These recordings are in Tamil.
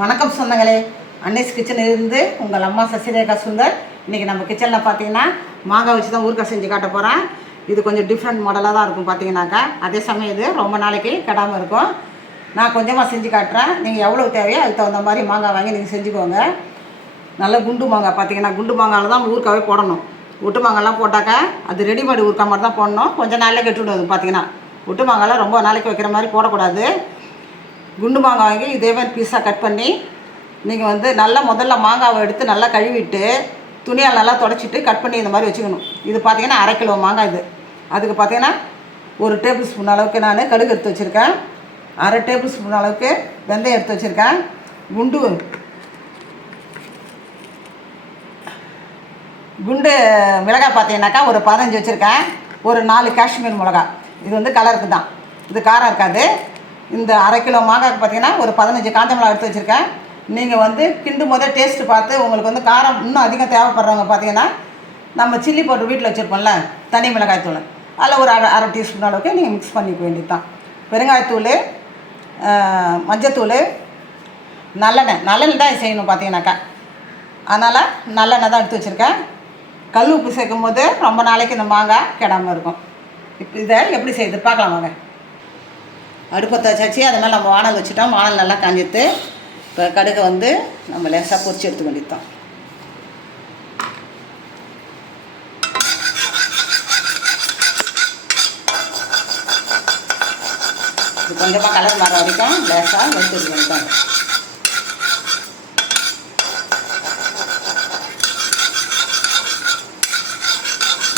வணக்கம் சொந்தங்களே, அன்னைஸ் கிச்சனிலிருந்து உங்கள் அம்மா சசிரேகா சுந்தர். இன்றைக்கி நம்ம கிச்சனில் பார்த்தீங்கன்னா மாங்காய் வச்சு தான் ஊறுகாய் செஞ்சு காட்ட போகிறேன். இது கொஞ்சம் டிஃப்ரெண்ட் மாடலாக தான் இருக்கும் பார்த்தீங்கன்னாக்கா. அதே சமயம் இது ரொம்ப நாளைக்கு கெடாமல் இருக்கும். நான் கொஞ்சமாக செஞ்சு காட்டுறேன். நீங்கள் எவ்வளோ தேவையோ அதுக்கு தகுந்த மாதிரி மாங்காய் வாங்கி நீங்கள் செஞ்சுக்கோங்க. நல்ல குண்டு மாங்காய் பார்த்தீங்கன்னா, குண்டு மாங்காயில் தான் ஊறுகாவே போடணும். ஒட்டு மாங்காய்லாம் போட்டாக்கா அது ரெடிமேடு ஊறுகாய் மாதிரி தான் போடணும். கொஞ்சம் நாளில் கெட்டுவிடும். பார்த்தீங்கன்னா ஒட்டு மாங்காய்லாம் ரொம்ப நாளைக்கு வைக்கிற மாதிரி போடக்கூடாது. குண்டு மாங்காய் வாங்கி இதே மாதிரி பீஸாக கட் பண்ணி நீங்கள் நல்லா முதல்ல மாங்காவை எடுத்து நல்லா கழுவிட்டு துணியால் நல்லா தொடச்சிட்டு கட் பண்ணி இந்த மாதிரி வச்சுக்கணும். இது பார்த்திங்கன்னா 1/2 கிலோ மாங்காய். இது அதுக்கு பார்த்திங்கன்னா 1 டேபிள் ஸ்பூன் அளவுக்கு நான் கடுகு எடுத்து வச்சுருக்கேன். 1/2 டேபிள் ஸ்பூன் அளவுக்கு வெந்தயம் எடுத்து வச்சுருக்கேன். குண்டு மிளகாய் பார்த்தீங்கன்னாக்கா ஒரு 15 வச்சுருக்கேன். ஒரு 4 காஷ்மீர் மிளகாய். இது கலருக்கு தான், இது காரம் இருக்காது. இந்த 1/2 கிலோ மாங்காய்க்கு பார்த்தீங்கன்னா ஒரு 15 காஞ்ச மிளகா எடுத்து வச்சுருக்கேன். நீங்கள் கிண்டும் போதே டேஸ்ட்டு பார்த்து உங்களுக்கு காரம் இன்னும் அதிகம் தேவைப்படுறவங்க பார்த்தீங்கன்னா நம்ம சில்லி பவுடர் வீட்டில் வச்சுருப்போம்ல, தனி மிளகாய் தூள், அதில் ஒரு அரை டீஸ்பூன் அளவுக்கு நீங்கள் மிக்ஸ் பண்ணிக்க வேண்டியது தான். பெருங்காயத்தூள், மஞ்சத்தூள், நல்லெண்ணெய் தான் செய்யணும் பார்த்தீங்கன்னாக்கா. அதனால் நல்லெண்ணெய் தான் எடுத்து வச்சுருக்கேன். கல் உப்பு சேர்க்கும் போது ரொம்ப நாளைக்கு இந்த மாங்காய் கெடாமல் இருக்கும். இப்போ இதை எப்படி செய்யுது பார்க்கலாம் வாங்க. அடுப்பத்தை வச்சாச்சு. அது மேலே நம்ம வானல் வச்சுட்டோம். வானல் நல்லா காஞ்சிட்டு இப்போ கடுகை நம்ம லேசாக பொரிச்சு எடுத்துக்க வேண்டியதுதான். இது கொஞ்சமாக கலர் மாற வரைக்கும் லேசாக வறுத்து வேண்டியதான்.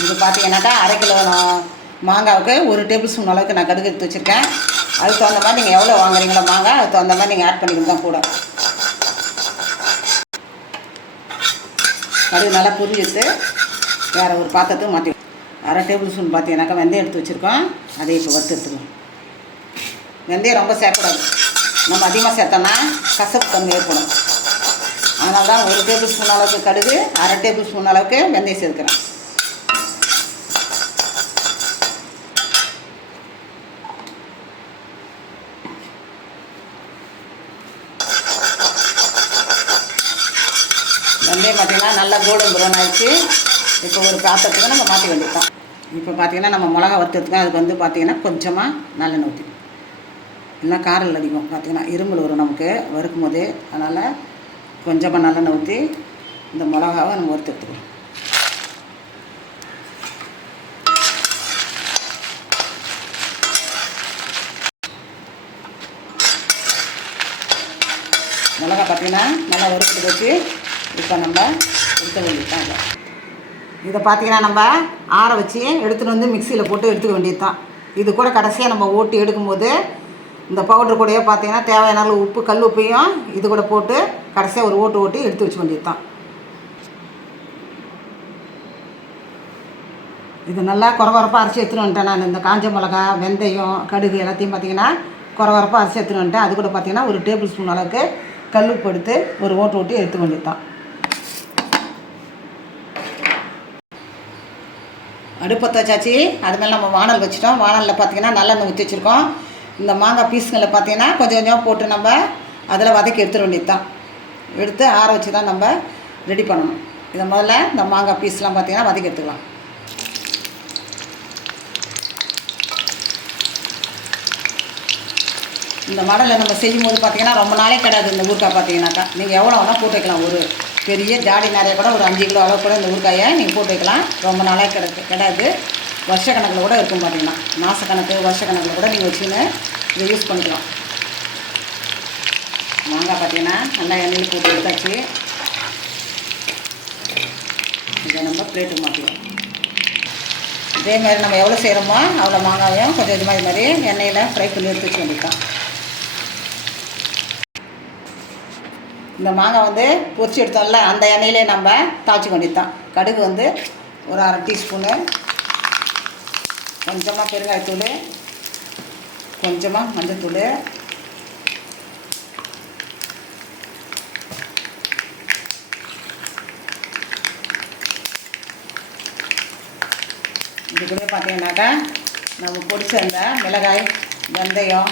இது பார்த்தீங்கன்னாக்கா 1/2 கிலோ மாங்காவுக்கு 1 டேபிள் ஸ்பூன் அளவுக்கு நான் கடுகு எடுத்து வச்சுருக்கேன். அதுக்கு தகுந்த மாதிரி நீங்கள் எவ்வளோ வாங்குறீங்களோ மாங்காய் அதுக்கு தகுந்த மாதிரி நீங்கள் ஆட் பண்ணிக்கிட்டு தான் கூட. கடுகு நல்லா புரிஞ்சுட்டு வேறு ஒரு பாத்திரத்துக்கு மாற்றி 1/2 டேபிள் ஸ்பூன் பார்த்தீங்கன்னாக்கா வெந்தயம் எடுத்து வச்சுருக்கோம். அதை இப்போ வறுத்து எடுத்துக்கணும். வெந்தயம் ரொம்ப சேர்க்கக்கூடாது. நம்ம அதிகமாக சேர்த்தோன்னா கசப்பு தன்மை ஏற்படும். அதனால தான் 1 டேபிள் ஸ்பூன் அளவுக்கு கடுகு, 1/2 டேபிள் ஸ்பூன் அளவுக்கு வெந்தயம் சேர்க்குறேன். வெந்தயம் பார்த்திங்கன்னா நல்லா கோல்டன் ப்ரௌன் ஆகிடுச்சு. இப்போ ஒரு பாத்திரத்துக்கு நம்ம மாற்றி வேண்டியதான். இப்போ பார்த்திங்கன்னா நம்ம மிளகா வறுத்துறதுக்கு அதுக்கு பார்த்திங்கன்னா கொஞ்சமாக நல்லெண்ணெய் ஊற்றி, இல்லைனா காரில் அடிக்கும் பார்த்திங்கன்னா இருமல் வரும் நமக்கு வறுக்கும் போதே. அதனால் கொஞ்சமாக நல்லெண்ணெய் ஊற்றி இந்த மிளகாவை நம்ம வறுத்து எடுத்துக்கலாம். மிளகா பார்த்திங்கன்னா நல்லா வறுத்து வச்சு இப்போ நம்ம எடுக்க வேண்டியது தான். இதை பார்த்திங்கன்னா நம்ம ஆற வச்சு எடுத்துகிட்டு மிக்சியில் போட்டு எடுத்துக்க வேண்டியது தான். இது கூட கடைசியாக நம்ம ஓட்டி எடுக்கும்போது இந்த பவுடர் கூடயே பார்த்திங்கன்னா தேவையான உப்பு, கல் உப்பையும் இது கூட போட்டு கடைசியாக ஒரு ஓட்டி எடுத்து வச்சுக்க வேண்டியது தான். இது நல்லா குறகுறப்பாக அரைச்சி எடுத்துகிட்டு வந்துட்டேன். நான் இந்த காஞ்ச மிளகா, வெந்தயம், கடுகு எல்லாத்தையும் பார்த்திங்கன்னா குறகுறப்பாக அரைச்சி எடுத்துகிட்டு வந்துட்டேன். அது கூட பார்த்திங்கன்னா 1 டேபிள் ஸ்பூன் அளவுக்கு கல் உப்பு எடுத்து ஒரு ஓட்டி எடுத்துக்க வேண்டியது தான். அடுப்பத்தை வச்சாச்சு. அது மேலே நம்ம வானல் வச்சுட்டோம். வானலில் பார்த்திங்கன்னா நல்லெண்ணெய் ஊற்றி வச்சுருக்கோம். இந்த மாங்காய் பீஸுங்களை பார்த்திங்கன்னா கொஞ்சம் கொஞ்சமாக போட்டு நம்ம அதில் வதக்கி எடுத்துட வேண்டியது தான். எடுத்து ஆற வச்சு தான் நம்ம ரெடி பண்ணணும். இதை முதல்ல இந்த மாங்காய் பீஸ்லாம் பார்த்திங்கன்னா வதக்கி எடுத்துக்கலாம். இந்த மாடலில் நம்ம செய்யும்போது பார்த்திங்கன்னா ரொம்ப நாளே கிடையாது. இந்த ஊறுகாய் பார்த்திங்கனாக்கா நீங்கள் எவ்வளோ வேணால் போட்டு வைக்கலாம். ஒரு பெரிய ஜாடி நிறைய கூட ஒரு 5 கிலோ அளவு கூட இந்த ஊறுகாயை நீங்கள் போட்டு வைக்கலாம். ரொம்ப நாளாக கிடையாது. வருஷக்கணக்கில் கூட இருக்கும். பார்த்திங்கன்னா மாதக்கணக்கு, வருஷக்கணக்கில் கூட நீங்கள் வச்சுன்னு இதை யூஸ் பண்ணிக்கலாம். மாங்காய் பார்த்திங்கன்னா நல்லா எண்ணெயில் போட்டு எடுத்தாச்சு. இதை நம்ம பிளேட்டுக்கு மாற்றிக்கலாம். இதே மாதிரி நம்ம எவ்வளோ செய்கிறோமோ அவ்வளோ மாங்காயும் கொஞ்சம் இது மாதிரி எண்ணெயில் ஃப்ரை பண்ணி எடுத்து வச்சு வேண்டியதான். இந்த மாங்காய் பொரிச்சு எடுத்தோம்ல, அந்த எண்ணெயிலே நம்ம தாளிச்சு வேண்டியது தான். கடுகு ஒரு 1/2 டீஸ்பூனு, கொஞ்சமாக பெருங்காயத்தூள், கொஞ்சமாக மஞ்சத்தூள், இது கூட பார்த்தீங்கன்னாக்கா நம்ம பொரிச்ச அந்த மிளகாய், வெந்தயம்,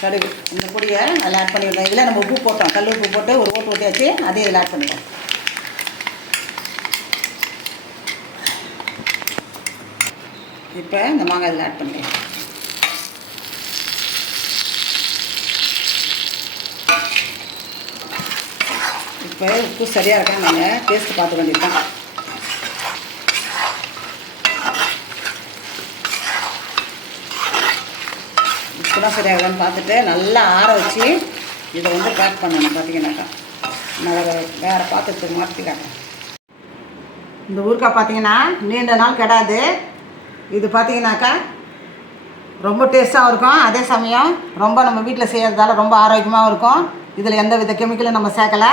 கடுகு இந்த பொடியை அதில் ஆட் பண்ணிவிடுவோம். இதில் நம்ம உப்பு போட்டோம், கல் உப்பு போட்டு ஒரு ஓட்டு ஓட்டியாச்சு, அதையும் இதில் ஆட் பண்ணிடுவோம். இப்போ இந்த மாங்காய் இதில் ஆட் பண்ணிடுவோம். இப்போ உப்பு சரியாக இருக்கா நாங்கள் டேஸ்ட்டு பார்த்து வேண்டியிருக்கோம். உப்புலாம் சரியாகலான்னு பார்த்துட்டு நல்லா ஆற வச்சு இதை வந்து பேக் பண்ணணும். பார்த்தீங்கன்னாக்கா நான் வேறு பாத்திரத்துக்கு மாற்றிக்காட்டேன். இந்த ஊறுகாய் பார்த்தீங்கன்னா நீண்ட நாள் கெடாது. இது பார்த்தீங்கன்னாக்கா ரொம்ப டேஸ்ட்டாகவும் இருக்கும், அதே சமயம் ரொம்ப நம்ம வீட்டில் செய்கிறதால ரொம்ப ஆரோக்கியமாகவும் இருக்கும். இதில் எந்த வித கெமிக்கலும் நம்ம சேர்க்கலை.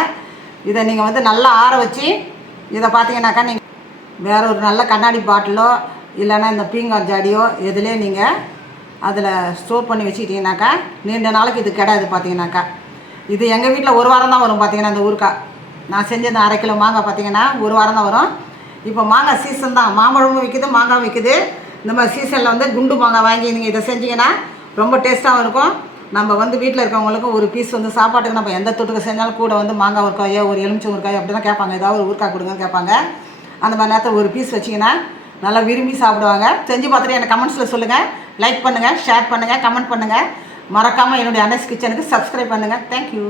இதை நீங்கள் வந்து நல்லா ஆற வச்சு இதை பார்த்தீங்கன்னாக்கா நீங்கள் வேறு ஒரு நல்ல கண்ணாடி பாட்டிலோ இல்லைன்னா இந்த பீங்கான் ஜாடியோ எதுலேயே நீங்கள் அதில் ஸ்டோர் பண்ணி வச்சுக்கிட்டிங்கனாக்கா நீண்ட நாளைக்கு இது கிடையாது. பார்த்தீங்கன்னாக்கா இது எங்கள் வீட்டில் ஒரு வாரம் தான் வரும். பார்த்தீங்கன்னா இந்த ஊறுகாய் நான் செஞ்ச இந்த 1/2 கிலோ மாங்காய் பார்த்தீங்கன்னா ஒரு வாரம் தான் வரும். இப்போ மாங்காய் சீசன் தான், மாம்பழமும் விற்கிது, மாங்காய் விற்கிது. இந்த மாதிரி சீசனில் வந்து குண்டு மாங்காய் வாங்கி நீங்கள் இதை செஞ்சிங்கன்னா ரொம்ப டேஸ்ட்டாகவும் இருக்கும். நம்ம வந்து வீட்டில் இருக்கவங்களுக்கு ஒரு பீஸ் வந்து சாப்பாட்டுக்கு நம்ம எந்த தொட்டுக்கு செஞ்சாலும் கூட வந்து மாங்காய் ஊறுகாயோ ஒரு எலுமிச்சை ஊறுகாயோ அப்படி தான் கேட்பாங்க. ஏதாவது ஒரு ஊறுகாய் கொடுங்கன்னு கேட்பாங்க. அந்த மாதிரி நேரத்தில் ஒரு பீஸ் வச்சிங்கன்னா நல்லா விரும்பி சாப்பிடுவாங்க. செஞ்சு பார்த்துட்டு எனக்கு கமெண்ட்ஸில் சொல்லுங்கள். லைக் பண்ணுங்கள், ஷேர் பண்ணுங்கள், கமெண்ட் பண்ணுங்கள். மறக்காமல் என்னுடைய அன்னஸ் கிச்சனுக்கு சப்ஸ்கிரைப் பண்ணுங்கள். தேங்க்யூ.